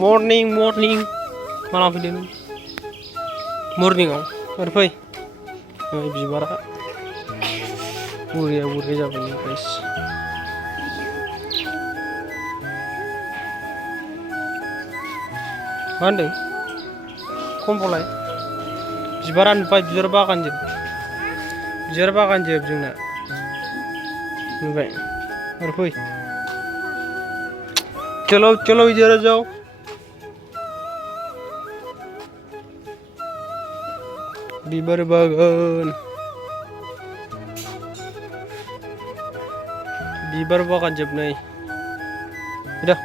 Morning, morning. Malam video ini. Morning om. Mari fai. Bicara. Buria jawab ini guys. Mana? Kumpulai. Bicara pai bicara bakan je. Bicara bakan je jengna. Nih, mari fai. चलो इधर जाओ बिबार बागान जोबनाय इधर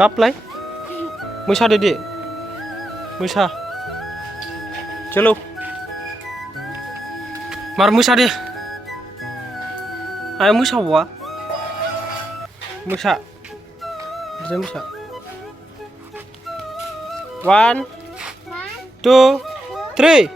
cup लाय मोसा दे मोसा चलो मार मोसा दे आया मोसा हुआ Musa, bisa Musa. 1, 2, 3.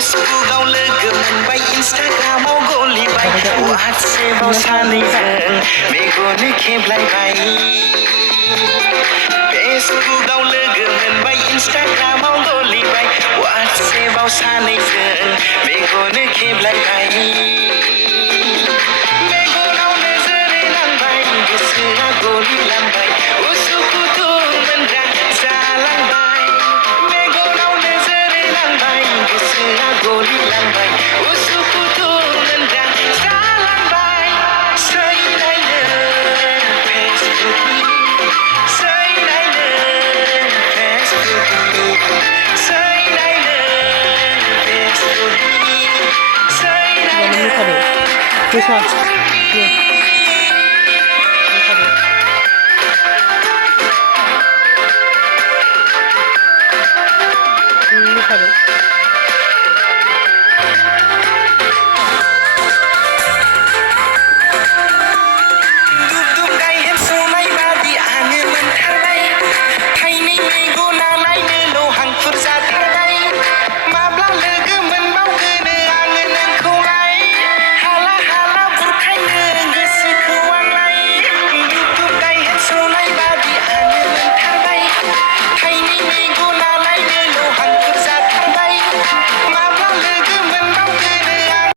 Facebookआव लोगो मोनबाय Instagramआव गलिबाय WhatsAppआव सानैजों मेगन खेबलायबाय Facebookआव लोगो मोनबाय Instagramआव गलिबाय WhatsAppआव सानैजों मेगन खेबलायबाय मेगनाव नोजोर नांबाय गोसोआ गलिलांबाय उसुखुथु मोनग्रा जालांबाय मेगनाव नोजोर नांबाय गोसोआ गलिलांबाय उसुखुथु मोनग्रा जालांबाय सैनायनो फेसबुकनि सैनायनो फेसबुकनि सैनायनो फेसबुकनि सैनायनो